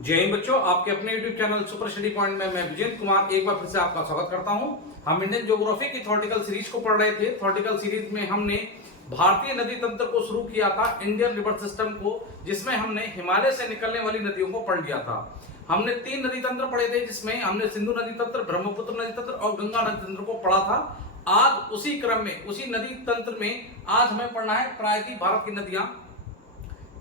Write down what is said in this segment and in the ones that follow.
जय हिंद बच्चों, आपके अपने YouTube channel super study point में मैं विजय कुमार एक बार फिर से आपका स्वागत करता हूं। हम इंडियन ज्योग्राफी की थॉर्टिकल सीरीज को पढ़ रहे थे। थॉर्टिकल सीरीज में हमने भारतीय नदी तंत्र को शुरू किया था, इंडियन रिवर सिस्टम को, जिसमें हमने हिमालय से निकलने वाली नदियों को पढ़ लिया था। हमने 3 नदी तंत्र पढ़े थे, जिसमें हमने सिंधु नदी तंत्र, ब्रह्मपुत्र नदी तंत्र और गंगा नदी तंत्र को पढ़ा था। आज उसी क्रम में, उसी नदी तंत्र में आज हमें पढ़ना है प्रायद्वीप भारत की नदियां।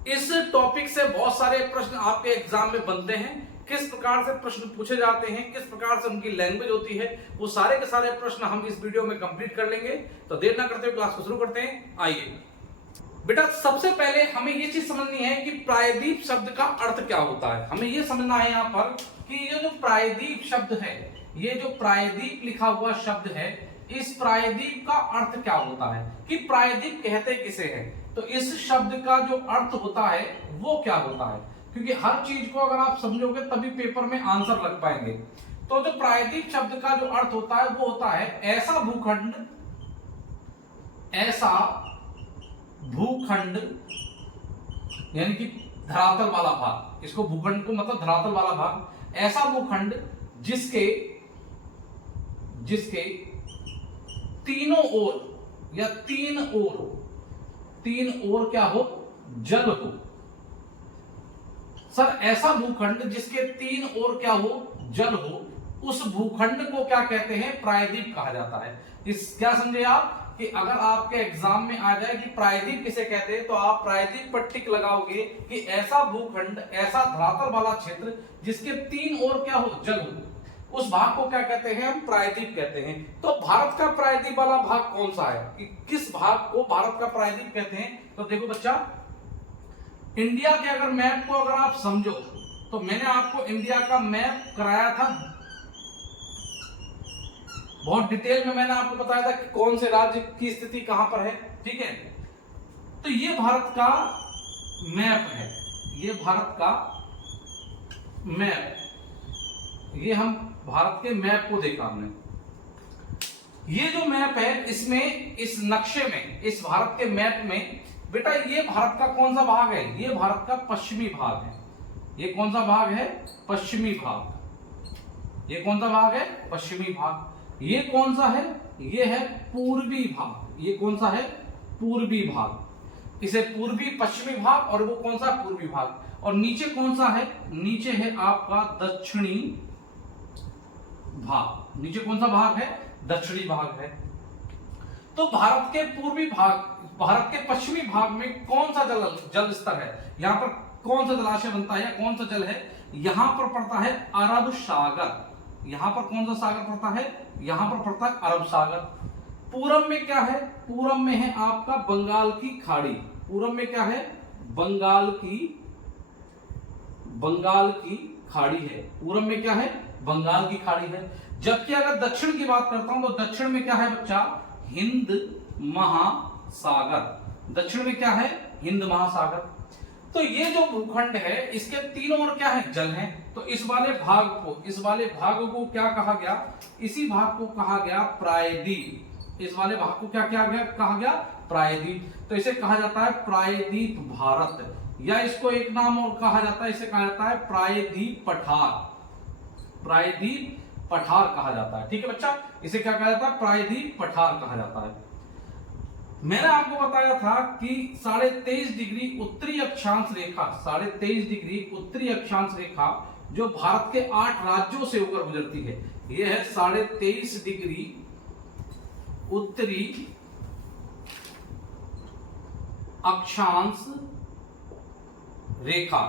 इस टॉपिक से बहुत सारे प्रश्न आपके एग्जाम में बनते हैं। किस प्रकार से प्रश्न पूछे जाते हैं, किस प्रकार से उनकी लैंग्वेज होती है, वो सारे के सारे प्रश्न हम इस वीडियो में कंप्लीट कर लेंगे। तो देर ना करते हुए क्लास को शुरू करते हैं। आइए बेटा, सबसे पहले हमें ये चीज समझनी है कि प्रायद्वीप शब्द का अर्थ क्या होता है। हमें ये समझना है यहाँ पर कि ये जो प्रायद्वीप शब्द है, ये जो प्रायद्वीप लिखा हुआ शब्द है, इस प्रायद्वीप का अर्थ क्या होता है, कि प्रायद्वीप कहते किसे हैं। तो इस शब्द का जो अर्थ होता है वो क्या होता है, क्योंकि हर चीज को अगर आप समझोगे तभी पेपर में आंसर लग पाएंगे। तो जो प्रायद्वीप शब्द का जो अर्थ होता है वो होता है ऐसा भूखंड, ऐसा भूखंड यानी कि धरातल वाला भाग। इसको भूखंड को मतलब धरातल वाला भाग। ऐसा भूखंड जिसके तीनों ओर या तीन ओर क्या हो, जल हो। सर, ऐसा भूखंड जिसके 3 ओर क्या हो, जल हो, उस भूखंड को क्या कहते हैं, प्रायद्वीप कहा जाता है। इस क्या समझे आप कि अगर आपके एग्जाम में आ जाए कि प्रायद्वीप किसे कहते हैं, तो आप प्रायद्वीप पर टिक लगाओगे कि ऐसा भूखंड, ऐसा धरातल वाला क्षेत्र जिसके 3 ओर क्या हो, जल हो, उस भाग को क्या कहते हैं, हम प्रायद्वीप कहते हैं। तो भारत का प्रायद्वीप वाला भाग कौन सा है, कि किस भाग को भारत का प्रायद्वीप कहते हैं। तो देखो बच्चा, इंडिया के अगर मैप को अगर आप समझो, तो मैंने आपको इंडिया का मैप कराया था, बहुत डिटेल में मैंने आपको बताया था कि कौन से राज्य की स्थिति कहां पर है, ठीक है। तो ये भारत का मैप है, ये भारत का मैप, ये हम भारत के मैप को देखा हमने। ये जो मैप है, इसमें, इस नक्शे में, इस भारत के मैप में बेटा, ये भारत का कौन सा भाग है, ये भारत का पश्चिमी भाग है। ये कौन सा भाग है, पश्चिमी भाग। ये कौन सा भाग है, पश्चिमी भाग। ये कौन सा है, ये है पूर्वी भाग। ये कौन सा है, पूर्वी भाग। इसे पूर्वी पश्चिमी भाग, और वो कौन सा, पूर्वी भाग। और नीचे कौन सा है, नीचे है आपका दक्षिणी भाग। नीचे कौन सा भाग है, दक्षिणी भाग है। तो भारत के पूर्वी भाग, भारत के पश्चिमी भाग में कौन सा जल स्तर है, यहां पर कौन सा जलाशय बनता है, या कौन सा जल है, यहां पर पड़ता है अरब सागर। यहां पर कौन सा सागर पड़ता है, यहां पर पड़ता है अरब सागर। पूरब में क्या है, पूरब में है आपका बंगाल की खाड़ी। पूरब में क्या है, बंगाल की खाड़ी है। पूरब में क्या है, बंगाल की खाड़ी है। जबकि अगर दक्षिण की बात करता हूं, तो दक्षिण में क्या है बच्चा, हिंद महासागर। दक्षिण में क्या है, हिंद महासागर। तो ये जो भूखंड है, इसके 3 ओर क्या है, जल है। तो इस वाले भाग को क्या कहा गया, इसी भाग को कहा गया प्रायद्वीप। इस वाले भाग को क्या कहा गया, प्रायद्वीप। तो इसे कहा जाता है प्रायद्वीप भारत, या इसको एक नाम और कहा जाता है, इसे कहा जाता है प्रायद्वीप पठार। प्रायद्वीप पठार कहा जाता है, ठीक है बच्चा। इसे क्या कहा जाता है, प्रायद्वीप पठार कहा जाता है। मैंने आपको बताया था कि 23.5 डिग्री उत्तरी अक्षांश रेखा, 23.5 डिग्री उत्तरी अक्षांश रेखा जो भारत के 8 राज्यों से होकर गुजरती है, यह है 23.5 डिग्री उत्तरी अक्षांश रेखा।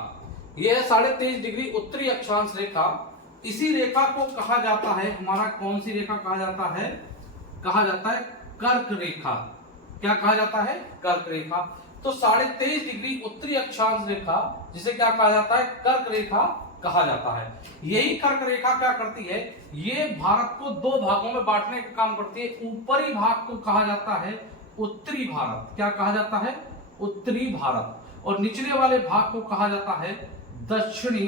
यह है 23.5 डिग्री उत्तरी अक्षांश रेखा। इसी रेखा को कहा जाता है, हमारा कौन सी रेखा कहा जाता है, कहा जाता है कर्क रेखा। क्या कहा जाता है, कर्क रेखा। तो 23.5 डिग्री उत्तरी अक्षांश रेखा, जिसे क्या कहा जाता है, कर्क रेखा कहा जाता है। यही कर्क रेखा क्या करती है, ये भारत को 2 भागों में बांटने का काम करती है। ऊपरी भाग को कहा जाता है उत्तरी भारत। क्या कहा जाता है, उत्तरी भारत। और निचले वाले भाग को कहा जाता है दक्षिणी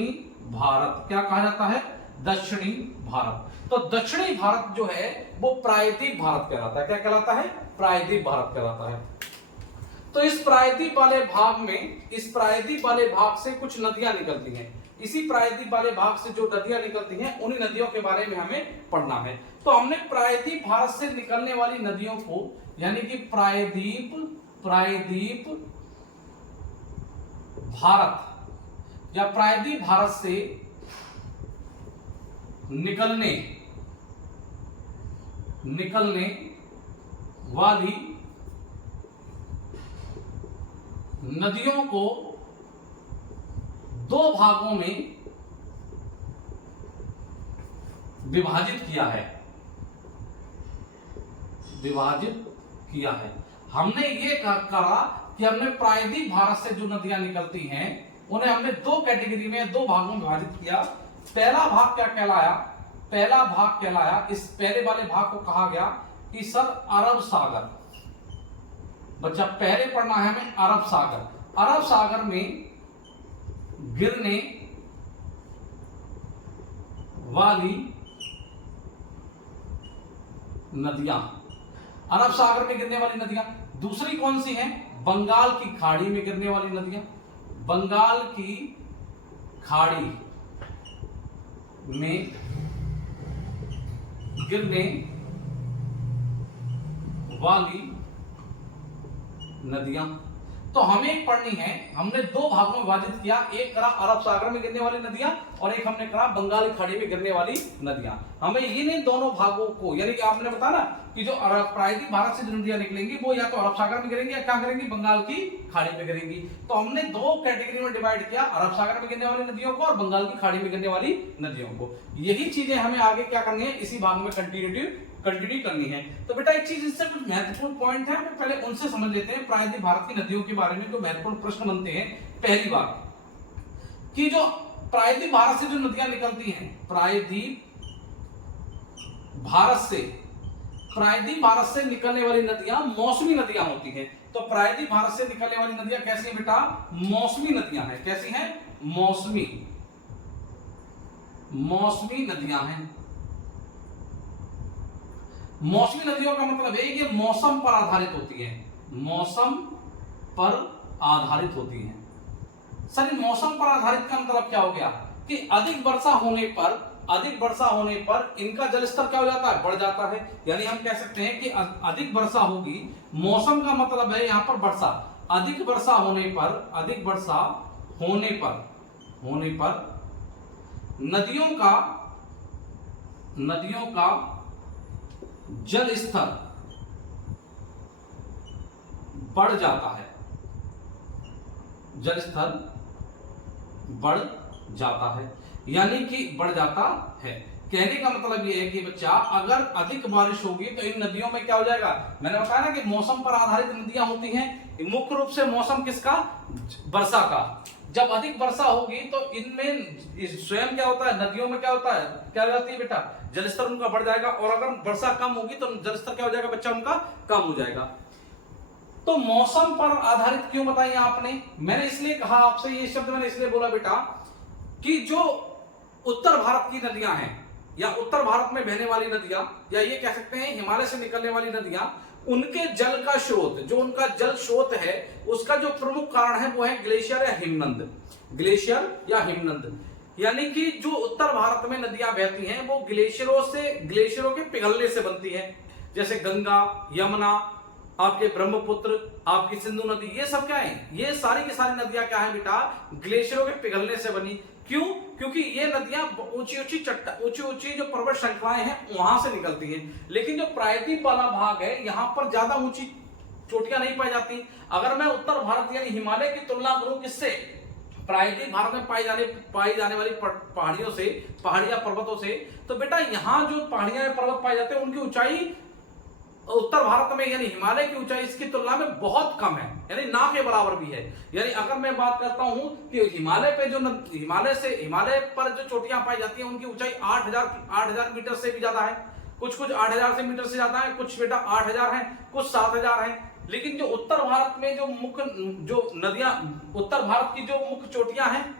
भारत। क्या कहा जाता है, दक्षिणी भारत। तो दक्षिणी भारत जो है वो प्रायद्वीप भारत कहलाता है। क्या कहलाता है, प्रायद्वीप भारत कहलाता है। तो इस प्रायद्वीप वाले भाग से कुछ नदियां निकलती हैं। इसी प्रायद्वीप वाले भाग से जो नदियां निकलती हैं उन्हीं नदियों के बारे में हमें पढ़ना है। तो हमने प्रायद्वीप भारत से निकलने वाली नदियों को, यानी कि प्रायद्वीप भारत या प्रायद्वीप भारत से निकलने वाली नदियों को दो भागों में विभाजित किया है। हमने ये करा कि हमने प्रायद्वीप भारत से जो नदियां निकलती हैं उन्हें हमने दो कैटेगरी में, दो भागों में विभाजित किया। पहला भाग क्या कहलाया, इस पहले वाले भाग को कहा गया कि सर अरब सागर। बच्चा पहले पढ़ना है हमें अरब सागर में गिरने वाली नदियां, अरब सागर में गिरने वाली नदियां। दूसरी कौन सी है? बंगाल की खाड़ी में गिरने वाली नदियां, बंगाल की खाड़ी में गिरने वाली नदियां। तो हमें पढ़नी है, हमने दो भागों में विभाजित किया, एक करा अरब सागर में गिरने वाली नदियां और एक हमने करा बंगाल की खाड़ी में गिरने वाली नदियां। हमें इन दोनों भागों को, यानी कि आपने बताया ना कि जो प्रायद्वीप भारत से जो नदियां निकलेंगी वो या तो अरब सागर में गिरेंगी या क्या करेंगी, बंगाल की खाड़ी में गिरेंगी। तो हमने दो कैटेगरी में डिवाइड किया, अरब सागर में गिरने वाली नदियों को और बंगाल की खाड़ी में गिरने वाली नदियों को। यही चीजें हमें आगे क्या करनी है, इसी भाग में कंटिन्यू करनी है। तो बेटा एक चीज, इससे कुछ महत्वपूर्ण पॉइंट है, हमें पहले उनसे समझ लेते हैं। प्रायद्वीप भारत की नदियों के बारे में जो महत्वपूर्ण प्रश्न बनते हैं, पहली बात कि जो प्रायद्वीप भारत से जो नदियां निकलती हैं, प्रायद्वीप भारत से निकलने वाली नदियां मौसमी नदियां होती हैं। तो प्रायद्वीप भारत से निकलने वाली नदियां कैसी हैं बेटा? मौसमी नदियां हैं। कैसी हैं? मौसमी नदियां हैं। मौसमी नदियों का मतलब है कि मौसम पर आधारित होती है, मौसम पर आधारित होती है। सर मौसम पर आधारित का मतलब क्या हो गया कि अधिक वर्षा होने पर इनका जलस्तर क्या हो जाता है? बढ़ जाता है। यानी हम कह सकते हैं कि अधिक वर्षा होगी, मौसम का मतलब है यहां पर वर्षा। अधिक वर्षा होने पर नदियों का जल स्तर बढ़ जाता है, यानी कि बढ़ जाता है। कहने का मतलब ये है कि बच्चा अगर अधिक बारिश होगी तो इन नदियों में क्या हो जाएगा? मैंने बताया ना कि मौसम पर आधारित नदियां होती हैं। मुख्य रूप से मौसम किसका? वर्षा का। जब अधिक वर्षा होगी तो इनमें स्वयं क्या होता है, नदियों में क्या होता है, क्या हो जाती है बेटा? जलस्तर उनका बढ़ जाएगा। और अगर वर्षा कम होगी तो जलस्तर क्या हो जाएगा बच्चा? उनका कम हो जाएगा। तो मौसम पर आधारित क्यों बताइए आपने? मैंने इसलिए कहा आपसे, ये शब्द मैंने इसलिए बोला बेटा कि जो उत्तर भारत की नदियां हैं या उत्तर भारत में बहने वाली नदियां, या ये कह सकते हैं हिमालय से निकलने वाली नदियां, उनके जल का स्रोत, जो उनका जल स्रोत है, उसका जो प्रमुख कारण है वो है ग्लेशियर या हिमनद। यानी कि जो उत्तर भारत में नदियां बहती हैं वो ग्लेशियरों के पिघलने से बनती है। जैसे गंगा, यमुना, आपके ब्रह्मपुत्र, आपकी सिंधु नदी, ये सब क्या है? ये सारी की सारी नदियां क्या है बेटा? ग्लेशियरों के पिघलने से बनी। क्यों? क्योंकि ये नदियां ऊंची जो पर्वत श्रृंखलाएं हैं वहां से निकलती हैं। लेकिन जो प्रायद्वीप वाला भाग है, यहां पर ज्यादा ऊंची चोटियां नहीं पाई जाती। अगर मैं उत्तर भारत यानी हिमालय की तुलना करूं किससे? प्रायद्वीप भारत में पाई जाने वाली पहाड़ियां पर्वतों से, तो बेटा यहाँ जो पहाड़ियां पर्वत पाए जाते हैं उनकी ऊंचाई उत्तर भारत में यानी हिमालय की ऊंचाई इसकी तुलना में बहुत कम है, यानी ना के बराबर भी है। यानी अगर मैं बात करता हूं कि हिमालय पर जो चोटियां पाई जाती हैं उनकी ऊंचाई 8,000 मीटर से भी ज्यादा है। कुछ 8,000 से मीटर से ज्यादा है, कुछ बेटा 8,000 है, कुछ 7,000 है। लेकिन जो उत्तर भारत में उत्तर भारत की जो मुख्य चोटियां हैं,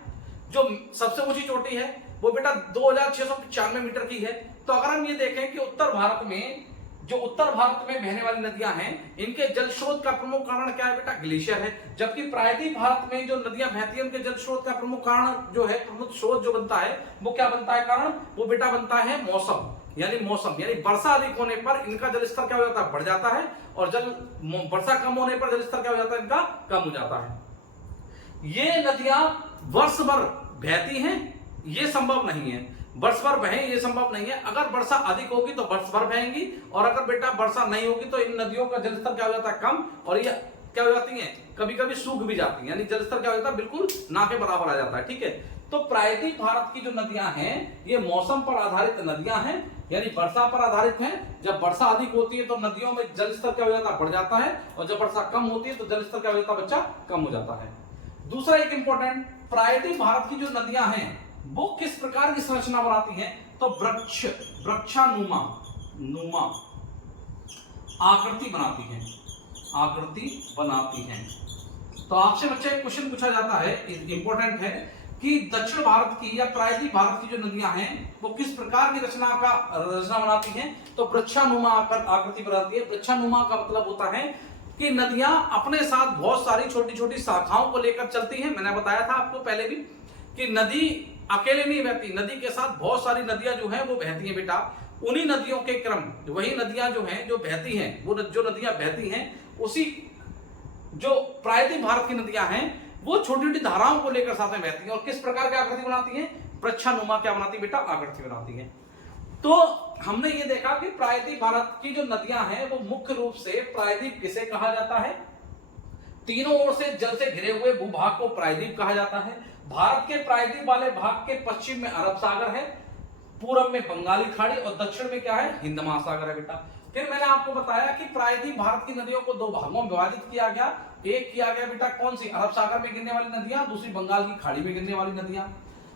जो सबसे ऊंची चोटी है वो बेटा 2,695 मीटर की है। तो अगर हम ये देखें कि उत्तर भारत में जो उत्तर भारत में बहने वाली नदियां हैं, इनके जल स्रोत का प्रमुख कारण क्या है बेटा? ग्लेशियर है। जबकि प्रायद्वीप भारत में जो नदियां बहती हैं, उनके जल स्रोत का प्रमुख कारण जो है, प्रमुख स्रोत जो बनता है, वो क्या बनता है कारण? वो बेटा बनता है मौसम, यानी वर्षा अधिक होने पर इनका जल स्तर क्या हो जाता है? बढ़ जाता है, और वर्षा कम होने पर जल स्तर क्या हो जाता है? इनका कम हो जाता है। ये नदियां वर्ष भर बहती हैं, ये संभव नहीं है। वर्ष भर बहे ये संभव नहीं है। अगर वर्षा अधिक होगी तो वर्ष भर बहेंगी, और अगर बेटा वर्षा नहीं होगी तो इन नदियों का जलस्तर क्या हो जाता है? कम, और ये क्या हो जाती हैं? कभी कभी सूख भी जाती हैं, यानी जलस्तर क्या हो जाता है? बिल्कुल ना के बराबर आ जाता है। ठीक है, तो प्रायद्वीप भारत की जो नदियां हैं, ये मौसम पर आधारित नदियां हैं, यानी वर्षा पर आधारित हैं। जब वर्षा अधिक होती है तो नदियों में जलस्तर क्या हो जाता है? बढ़ जाता है, और जब वर्षा कम होती है तो जलस्तर क्या हो जाता है बच्चा? कम हो जाता है। दूसरा एक इंपॉर्टेंट, प्रायद्वीप भारत की जो नदियां हैं वो किस प्रकार की संरचना बनाती हैं? तो वृक्षानुमा आकृति बनाती हैं। तो आपसे बच्चे एक क्वेश्चन पूछा जाता है, इंपॉर्टेंट है, कि दक्षिण भारत की या प्रायद्वीप भारत की जो नदियां हैं वो किस प्रकार की रचना बनाती हैं? तो वृक्षानुमा आकृति बनाती है। वृक्षानुमा का मतलब होता है कि नदियां अपने साथ बहुत सारी छोटी छोटी शाखाओं को लेकर चलती हैं। मैंने बताया था आपको पहले भी कि नदी अकेले नहीं बहती, नदी के साथ बहुत सारी नदियां जो हैं वो बहती हैं बेटा। उन्हीं नदियों के क्रम, वही नदियां जो हैं जो बहती हैं, वो जो नदियां बहती हैं, उसी जो प्रायद्वीप भारत की नदियां हैं वो छोटी छोटी धाराओं को लेकर साथ में बहती हैं। और किस प्रकार की आकृति बनाती हैं? वृक्षानुमा क्या बनाती है बेटा? आकृति बनाती है। तो हमने ये देखा कि प्रायद्वीप भारत की जो नदियां हैं वो मुख्य रूप से, प्रायद्वीप किसे कहा जाता है? तीनों ओर से जल से घिरे हुए भूभाग को प्रायद्वीप कहा जाता है। भारत के प्रायद्वीप वाले भाग के पश्चिम में अरब सागर है, पूर्व में बंगाली खाड़ी, और दक्षिण में क्या है? हिंद महासागर है बेटा। फिर मैंने आपको बताया कि प्रायद्वीप भारत की नदियों को दो भागों में विभाजित किया गया। एक किया गया बेटा कौन सी? अरब सागर में गिरने वाली नदियां, दूसरी बंगाल की खाड़ी में गिरने वाली नदियां।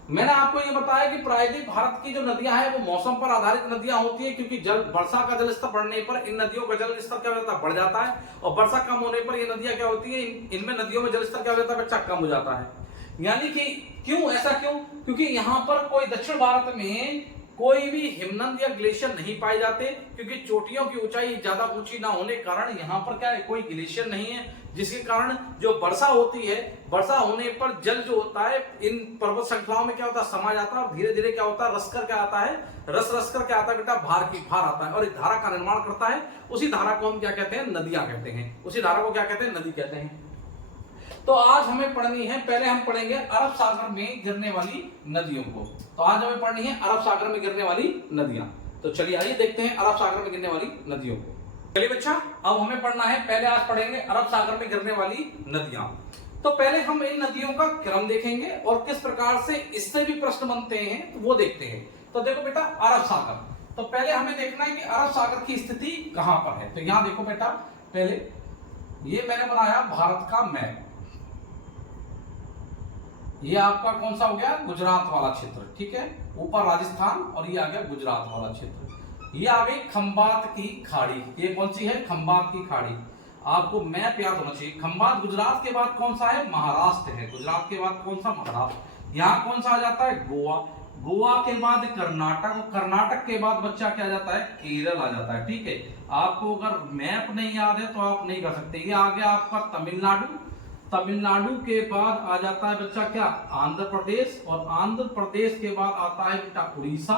मैंने आपको ये बताया कि प्रायद्वीप भारत की जो नदियां हैं वो मौसम पर आधारित नदियां होती है, क्योंकि वर्षा का जल स्तर बढ़ने पर इन नदियों का जल स्तर क्या हो जाता है? बढ़ जाता है, और वर्षा कम होने पर ये नदियां क्या होती है? इनमें नदियों में जल स्तर क्या हो जाता है बच्चा? कम हो जाता है। यानी कि क्यों ऐसा? क्योंकि यहां पर कोई दक्षिण भारत में कोई भी हिमनद या ग्लेशियर नहीं पाए जाते, क्योंकि चोटियों की ऊंचाई ज्यादा ऊंची ना होने कारण यहाँ पर क्या है? कोई ग्लेशियर नहीं है, जिसके कारण जो वर्षा होती है, वर्षा होने पर जल जो होता है इन पर्वत श्रृंखलाओं में क्या होता है? समा जाता है, और धीरे धीरे क्या होता है? रस कर क्या आता है? रस कर क्या आता है बेटा? भार आता है, और इस धारा का निर्माण करता है। उसी धारा को हम क्या कहते हैं? नदियां कहते हैं। उसी धारा को क्या कहते हैं? नदी कहते हैं। तो आज हमें पढ़नी है, पहले हम पढ़ेंगे अरब सागर में गिरने वाली नदियों को। तो आज हमें पढ़नी है अरब सागर में गिरने वाली नदियां। तो चलिए आइए देखते हैं अरब सागर में गिरने वाली नदियों को। चलिए बच्चा, अब हमें पढ़ना है, पहले आज पढ़ेंगे अरब सागर में गिरने वाली नदियां। तो पहले हम इन नदियों का क्रम देखेंगे और किस प्रकार से इससे भी प्रश्न बनते हैं वो देखते हैं। तो देखो बेटा, अरब सागर, तो पहले हमें देखना है कि अरब सागर की स्थिति कहां पर है। तो यहां देखो बेटा, पहले ये मैंने बनाया भारत का मैप। ये आपका कौन सा हो गया? गुजरात वाला क्षेत्र, ठीक है। ऊपर राजस्थान और ये आ गया गुजरात वाला क्षेत्र। ये आ गई खंबात की खाड़ी। ये कौन सी है? खंबात की खाड़ी। आपको मैप याद होना चाहिए। खंबात गुजरात के बाद कौन सा है? महाराष्ट्र है। गुजरात के बाद कौन सा? महाराष्ट्र। यहाँ कौन सा आ जाता है? गोवा। गोवा के बाद कर्नाटक, कर्नाटक के बाद बच्चा क्या आ जाता है? केरल आ जाता है, ठीक है। आपको अगर मैप नहीं याद है तो आप नहीं कर सकते। ये आ गया आपका तमिलनाडु। तमिलनाडु के बाद आ जाता है बच्चा क्या? आंध्र प्रदेश। और आंध्र प्रदेश के बाद आता है बेटा उड़ीसा।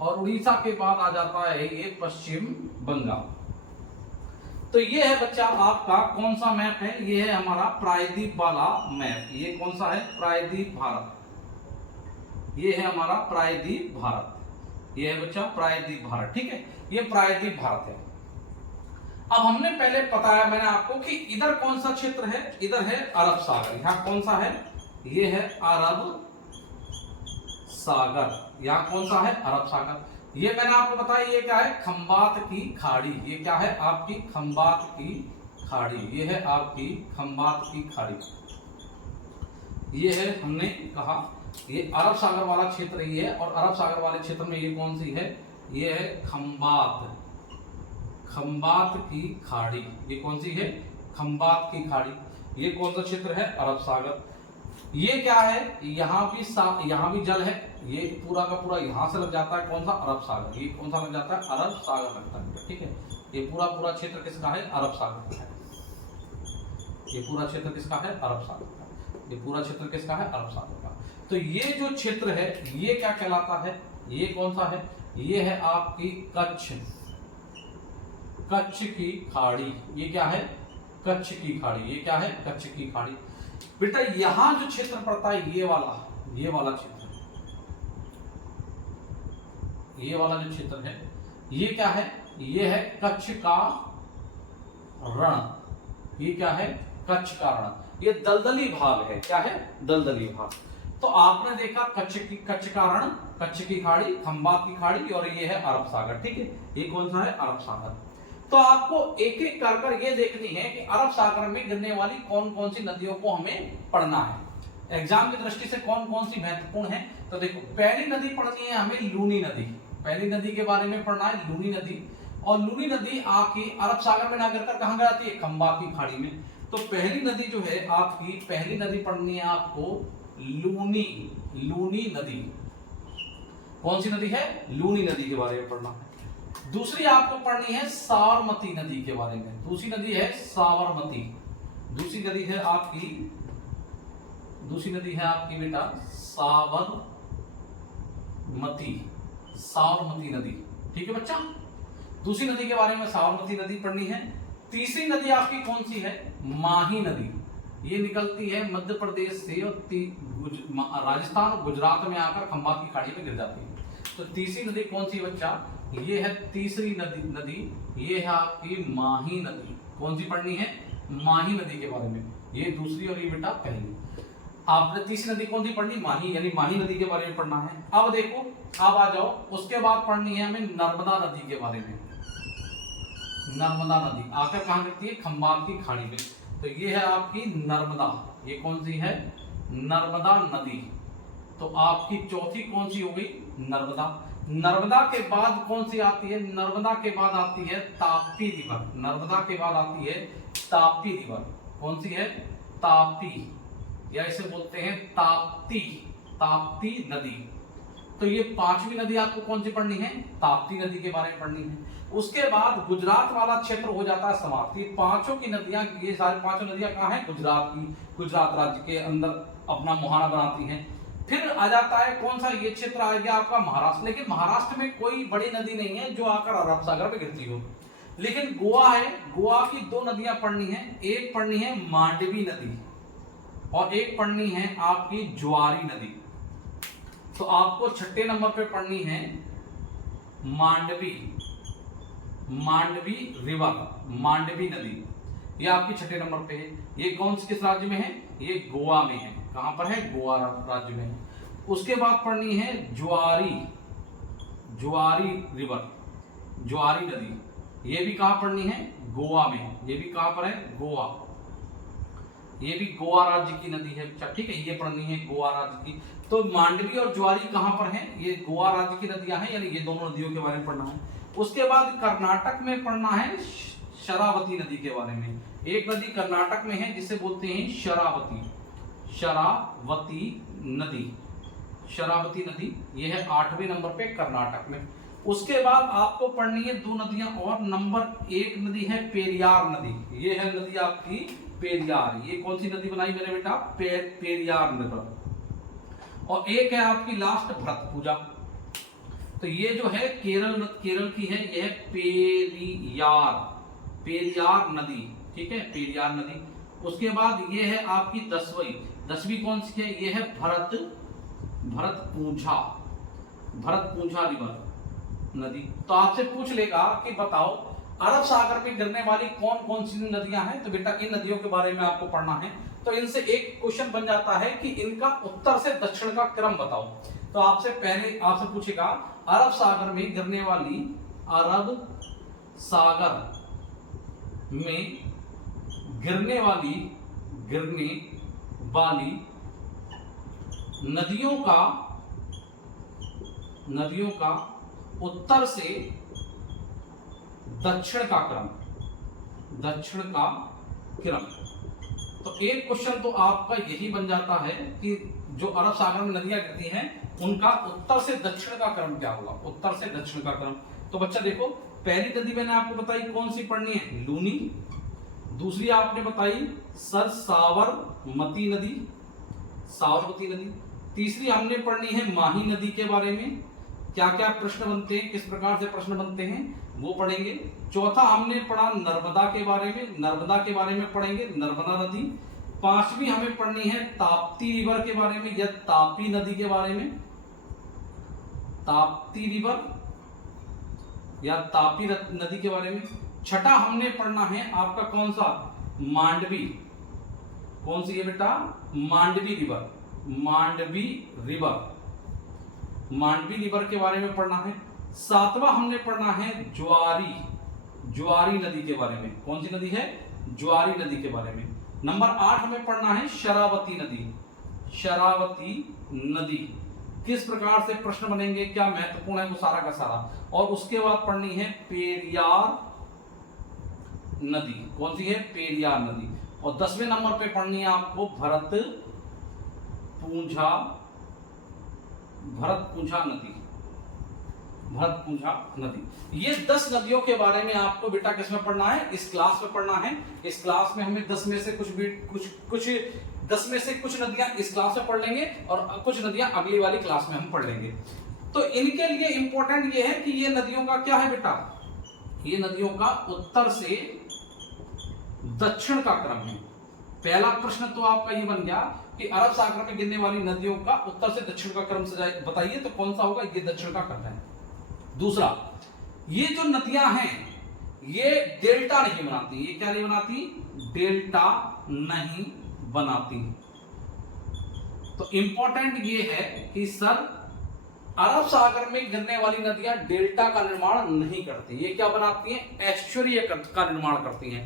और उड़ीसा के बाद आ जाता है ये पश्चिम बंगाल। तो ये है बच्चा आपका कौन सा मैप है? ये है हमारा प्रायद्वीप वाला मैप। ये कौन सा है? प्रायद्वीप भारत। ये है हमारा प्रायद्वीप भारत। ये है बच्चा प्रायद्वीप भारत, ठीक है। ये प्रायद्वीप भारत है। अब हमने पहले बताया मैंने आपको कि इधर कौन सा क्षेत्र है? इधर है अरब सागर। यहाँ कौन सा है? ये है अरब सागर। यहाँ कौन सा है? अरब सागर। ये मैंने आपको बताया ये क्या है? खंबात की खाड़ी। ये क्या है? आपकी खंबात की खाड़ी। ये है आपकी खंबात की खाड़ी। ये है हमने कहा ये अरब सागर वाला क्षेत्र ही है। और अरब सागर वाले क्षेत्र में ये कौन सी है? ये है खंबात, खंबात की खाड़ी। ये कौन सी है? खंबात की खाड़ी। ये कौन सा क्षेत्र है? अरब सागर। ये क्या है? यहाँ भी जल है। ये पूरा का पूरा यहाँ से लग जाता है कौन सा? अरब सागर। ये कौन सा लग जाता है? अरब सागर लगता है, ठीक है। ये पूरा पूरा क्षेत्र किसका है? अरब सागर का है। ये पूरा क्षेत्र किसका है? अरब सागर का। ये पूरा क्षेत्र किसका है? अरब सागर का। तो ये जो क्षेत्र है ये क्या कहलाता है? ये कौन सा है? ये है आपकी कच्छ, कच्छ की खाड़ी। ये क्या है? कच्छ की खाड़ी। ये क्या है? कच्छ की खाड़ी। बेटा यहां जो क्षेत्र पड़ता है ये वाला क्षेत्र, ये वाला जो क्षेत्र है ये क्या है? ये है कच्छ का रण। ये क्या है? कच्छ का रण। ये दलदली भाग है। क्या है? दलदली भाग। तो आपने देखा कच्छ का रण, कच्छ की खाड़ी, खंबात की खाड़ी, और ये है अरब सागर। ठीक है, ये कौन सा है? अरब सागर। तो आपको एक एक कर ये देखनी है कि अरब सागर में गिरने वाली कौन कौन सी नदियों को हमें पढ़ना है। एग्जाम की दृष्टि से कौन कौन सी महत्वपूर्ण है? तो देखो, पहली नदी पढ़नी है हमें लूनी नदी। पहली नदी के बारे में पढ़ना है लूनी नदी। और लूनी नदी आपकी अरब सागर में ना गिरकर कहां जाती है? खंबात की खाड़ी में। तो पहली नदी जो है आपकी, पहली नदी पढ़नी है आपको लूनी नदी। कौन सी नदी है? लूनी नदी के बारे में पढ़ना है। दूसरी आपको पढ़नी है साबरमती नदी के बारे में। दूसरी नदी है साबरमती। दूसरी नदी है आपकी बेटा साबरमती नदी। ठीक है बच्चा, दूसरी नदी के बारे में साबरमती नदी पढ़नी है। तीसरी नदी आपकी कौन सी है? माही नदी। ये निकलती है मध्य प्रदेश से और राजस्थान और गुजरात में आकर खंबात की खाड़ी में गिर जाती है। तो तीसरी नदी कौन सी बच्चा? ये है तीसरी नदी, ये है आपकी माही नदी। कौन सी पढ़नी है? माही नदी के बारे में। ये दूसरी और ये बेटा पहली। आपने तीसरी नदी कौन सी पढ़नी? माही, यानी माही नदी के बारे में पढ़ना है। अब देखो, अब आ जाओ, उसके बाद पढ़नी है हमें नर्मदा नदी के बारे में। नर्मदा नदी आकर कहां गिरती है? खंबात की खाड़ी में। तो ये है आपकी नर्मदा। ये कौन सी है? नर्मदा नदी। तो आपकी चौथी कौन सी हो गई? नर्मदा। नर्मदा के बाद कौन सी आती है? नर्मदा के बाद आती है ताप्ती रिवर। नर्मदा के बाद आती है ताप्ती रिवर। कौन सी है? ताप्ती, या इसे बोलते हैं ताप्ती नदी। तो ये पांचवी नदी आपको कौन सी पढ़नी है? ताप्ती नदी के बारे में पढ़नी है। उसके बाद गुजरात वाला क्षेत्र हो जाता है समाप्त। ये पांचों की नदियां, ये सारी पांचों नदियां कहां हैं? गुजरात की, गुजरात राज्य के अंदर अपना मुहाना बनाती हैं। फिर आ जाता है कौन सा? ये क्षेत्र आ गया आपका महाराष्ट्र। लेकिन महाराष्ट्र में कोई बड़ी नदी नहीं है जो आकर अरब सागर में गिरती हो। लेकिन गोवा है, गोवा की दो नदियां पढ़नी है। एक पढ़नी है मांडवी नदी और एक पढ़नी है आपकी ज्वारी नदी। तो आपको छठे नंबर पे पढ़नी है मांडवी रिवर, मांडवी नदी। ये आपकी छठे नंबर पे है। ये कौन से किस राज्य में है? ये गोवा में है। कहां पर है? गोवा राज्य में है। उसके बाद पढ़नी है ज्वारी रिवर, ज्वारी नदी। ये भी कहां पढ़नी है? गोवा में। ये भी कहां पर है? गोवा। ये भी गोवा राज्य की नदी है। ठीक है, ये पढ़नी है गोवा राज्य की। तो मांडवी और ज्वारी कहां पर है? ये गोवा राज्य की नदियां हैं, यानी ये दोनों नदियों के बारे में पढ़ना है। उसके बाद कर्नाटक में पढ़ना है शरावती नदी के बारे में। एक नदी कर्नाटक में है जिसे बोलते हैं शरावती नदी। यह है 8वें नंबर पे कर्नाटक में। उसके बाद आपको पढ़नी है दो नदियां और। नंबर 1 नदी है पेरियार नदी। ये है नदी आपकी पेरियार। ये कौन सी नदी बनाई मेरे बेटा? पेरियार नदी। और एक है आपकी लास्ट भरतपुजा। तो ये जो है केरल की है, ये है पेरियार नदी। ठीक है, पेरियार नदी। उसके बाद ये है आपकी 10वीं कौन सी है? ये है भरतपुजा रिवर नदी। तो आपसे पूछ लेगा कि बताओ अरब सागर में गिरने वाली कौन कौन सी नदियां हैं। तो बेटा इन नदियों के बारे में आपको पढ़ना है। तो इनसे एक क्वेश्चन बन जाता है कि इनका उत्तर से दक्षिण का क्रम बताओ। तो आपसे पहले आपसे पूछेगा अरब सागर में गिरने वाली नदियों का उत्तर से दक्षिण का क्रम। तो एक क्वेश्चन तो आपका यही बन जाता है कि जो अरब सागर में नदियां गिरती हैं उनका उत्तर से दक्षिण का क्रम क्या होगा? उत्तर से दक्षिण का क्रम। तो बच्चा देखो, पहली नदी मैंने आपको बताई कौन सी पढ़नी है, लूनी। दूसरी आपने बताई सर साबरमती नदी, साबरमती नदी। तीसरी हमने पढ़नी है माही नदी के बारे में, क्या क्या प्रश्न बनते हैं, किस प्रकार से प्रश्न बनते हैं वो पढ़ेंगे। चौथा हमने पढ़ा नर्मदा के बारे में, नर्मदा के बारे में पढ़ेंगे, नर्मदा नदी। पांचवी हमें पढ़नी है ताप्ती रिवर के बारे में या तापी नदी के बारे में, ताप्ती रिवर या तापी नदी के बारे में। छठा हमने पढ़ना है आपका कौन सा, मांडवी, कौन सी है बेटा, Mandovi river, Mandovi river, Mandovi river के बारे में पढ़ना है। सातवां हमने पढ़ना है ज्वारी, ज्वारी नदी के बारे में, कौन सी नदी है, ज्वारी नदी के बारे में। नंबर 8 हमें पढ़ना है शरावती नदी, शरावती नदी, किस प्रकार से प्रश्न बनेंगे, क्या महत्वपूर्ण है वो सारा का सारा। और उसके बाद पढ़नी है पेरियार नदी, कौन सी है, पेरियार नदी। और 10वें नंबर पे पढ़नी है आपको भरतपुंझा नदी, भरतपुंझा नदी। ये 10 नदियों के बारे में आपको बेटा किसमें पढ़ना है, इस क्लास में पढ़ना है। इस क्लास में हमें 10 में से कुछ नदियां इस क्लास में पढ़ लेंगे और कुछ नदियां अगली वाली क्लास में हम पढ़ लेंगे। तो इनके लिए इंपॉर्टेंट ये है कि ये नदियों का क्या है बेटा, ये नदियों का उत्तर से दक्षिण का क्रम है। पहला प्रश्न तो आपका ये बन गया कि अरब सागर में गिरने वाली नदियों का उत्तर से दक्षिण का क्रम बताइए, तो कौन सा होगा, ये दक्षिण का क्रम है। दूसरा, ये जो नदियां हैं ये डेल्टा नहीं बनाती, ये क्या नहीं बनाती, डेल्टा नहीं बनाती। तो इंपॉर्टेंट ये है कि सर अरब सागर में गिरने वाली नदियां डेल्टा का निर्माण नहीं करती, ये क्या बनाती हैं, एस्चुरिय का निर्माण करती हैं।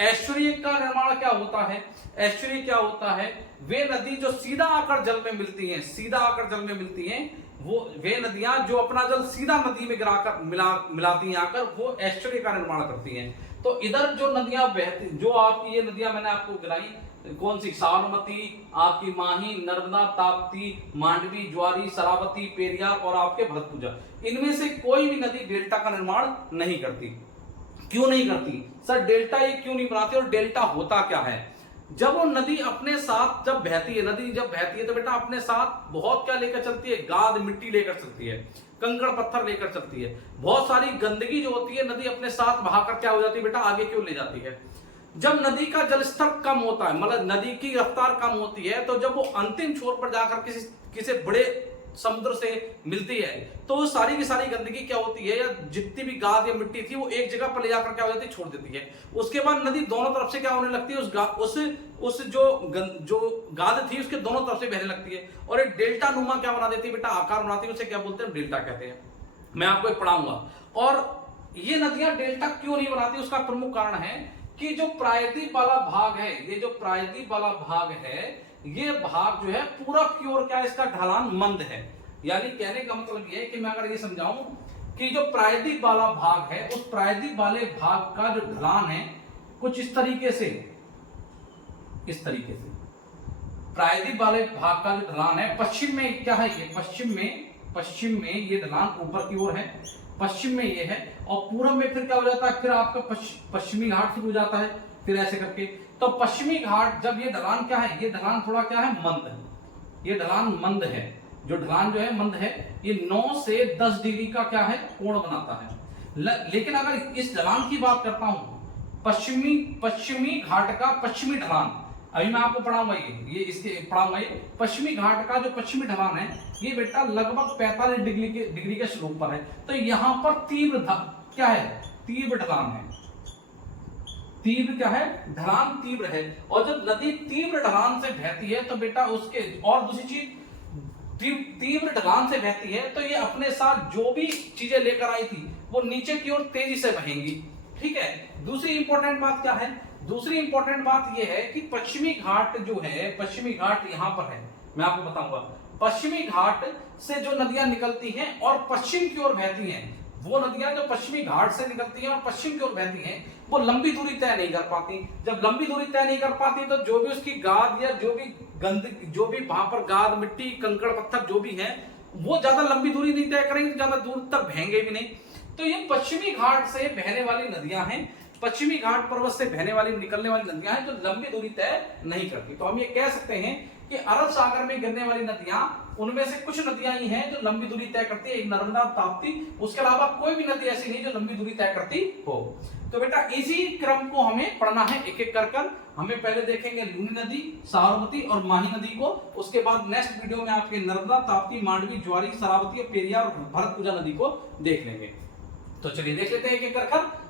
एस्चुरिय का निर्माण क्या होता है, एस्चुरिय क्या होता है, वे नदी जो सीधा आकर जल में मिलती हैं, सीधा आकर जल में मिलती हैं, वो वे नदियां जो अपना जल सीधा नदी में गिराकर मिलाती हैं आकर, वो एस्चुरिय का निर्माण करती हैं। तो इधर जो नदियां बहती, जो आपकी ये नदियां मैंने आपको गिराई, कौन सी, साबरमती, आपकी माही, नर्मदा, ताप्ती, मांडवी, ज्वारी, शरावती, पेरियार और आपके भरतपुंझा, इनमें से कोई भी नदी डेल्टा का निर्माण नहीं करती। क्यों नहीं करती सर, डेल्टा ये क्यों नहीं बनाती, और डेल्टा होता क्या है। जब वो नदी अपने साथ जब बहती है, नदी जब बहती है तो बेटा अपने साथ बहुत क्या लेकर चलती है, गाद मिट्टी लेकर चलती है, कंकड़ पत्थर लेकर चलती है, बहुत सारी गंदगी जो होती है नदी अपने साथ बहाकर क्या हो जाती है बेटा, आगे क्यों ले जाती है। जब नदी का जलस्तर कम होता है, मतलब नदी की रफ्तार कम होती है, तो जब वो अंतिम छोर पर जाकर किसी बड़े समुद्र से मिलती है, तो वो सारी की सारी गंदगी क्या होती है, या जितनी भी गाद या मिट्टी थी वो एक जगह पर ले जाकर क्या हो जाती है, छोड़ देती है। उसके बाद नदी दोनों तरफ से क्या होने लगती है, उस जो गाद थी उसके दोनों तरफ से बहने लगती है, और एक डेल्टा नुमा क्या बना देती है बेटा, आकार बनाती है, उसे क्या बोलते हैं, डेल्टा कहते हैं। मैं आपको एक पढ़ाऊंगा। और ये नदियां डेल्टा क्यों नहीं बनाती, उसका प्रमुख कारण है कि जो प्रायद्वीप वाला भाग है, ये जो प्रायद्वीप वाला भाग है, ये भाग जो है पूरा की ओर क्या, इसका ढलान मंद है। यानी कहने का मतलब ये है कि मैं अगर ये समझाऊं कि जो प्रायद्वीप वाला भाग है, उस प्रायद्वीप वाले भाग का जो ढलान है कुछ इस तरीके से, इस तरीके से प्रायद्वीप वाले भाग का जो ढलान है, पश्चिम में क्या है, ये पश्चिम में ये ढलान ऊपर की ओर है, पश्चिम में ये है, और पूर्व में फिर क्या हो जाता है, फिर आपका पश्चिमी घाट शुरू हो जाता है, फिर ऐसे करके। तो पश्चिमी घाट जब ये ढलान क्या है, ये ढलान थोड़ा क्या है, मंद है, ये ढलान मंद है, जो ढलान जो है मंद है, ये 9 से 10 डिग्री का क्या है, कोण बनाता है। लेकिन अगर इस ढलान की बात करता हूं, पश्चिमी घाट का पश्चिमी ढलान, अभी मैं आपको पढ़ाऊंगा, ये इसके पढ़ाऊंगा, ये पश्चिमी घाट का जो पश्चिमी ढलान है, ये बेटा लगभग 45 डिग्री के स्लोप पर है। तो यहां पर तीव्र क्या है, तीव्र ढलान है, तीव्र क्या है, ढलान तीव्र है। और जब नदी तीव्र ढलान से बहती है तो बेटा उसके, और दूसरी चीज, तीव्र ढलान से बहती है तो ये अपने साथ जो भी चीजें लेकर आई थी वो नीचे की ओर तेजी से बहेंगी, ठीक है। दूसरी इंपॉर्टेंट बात क्या है, दूसरी इंपॉर्टेंट बात ये है कि पश्चिमी घाट जो है, पश्चिमी घाट यहां पर है, मैं आपको बताऊंगा। पश्चिमी घाट से जो नदियां निकलती हैं और पश्चिम की ओर बहती हैं, वो नदियां जो पश्चिमी घाट से निकलती हैं और पश्चिम की ओर बहती हैं, वो लंबी दूरी तय नहीं कर पाती। जब लंबी दूरी तय नहीं कर पाती तो जो भी उसकी गाद या जो भी गंदगी, जो भी वहां पर गाद मिट्टी कंकड़ पत्थर जो भी है, वो ज्यादा लंबी दूरी नहीं तय करेंगे, ज्यादा दूर तक बहेंगे भी नहीं। तो ये पश्चिमी घाट से बहने वाली नदियां हैं, पश्चिमी घाट पर्वत से बहने वाली निकलने वाली नदियां हैं जो लंबी दूरी तय नहीं करती। तो हम ये कह सकते हैं कि अरब सागर में गिरने वाली नदियां, उनमें से कुछ नदियां ही हैं जो लंबी दूरी तय करती है, एक नर्मदा, ताप्ती, उसके अलावा कोई भी नदी ऐसी नहीं जो लंबी दूरी तय करती हो। तो बेटा इसी क्रम को हमें पढ़ना है एक एक कर। हमें पहले देखेंगे लूनी नदी, साबरमती और माही नदी को, उसके बाद नेक्स्ट वीडियो में आपके नर्मदा, ताप्ती, मांडवी, ज्वारी, शरावती, पेरियार और भरतपुजा नदी को देख लेंगे। तो चलिए देख लेते हैं एक एक कर।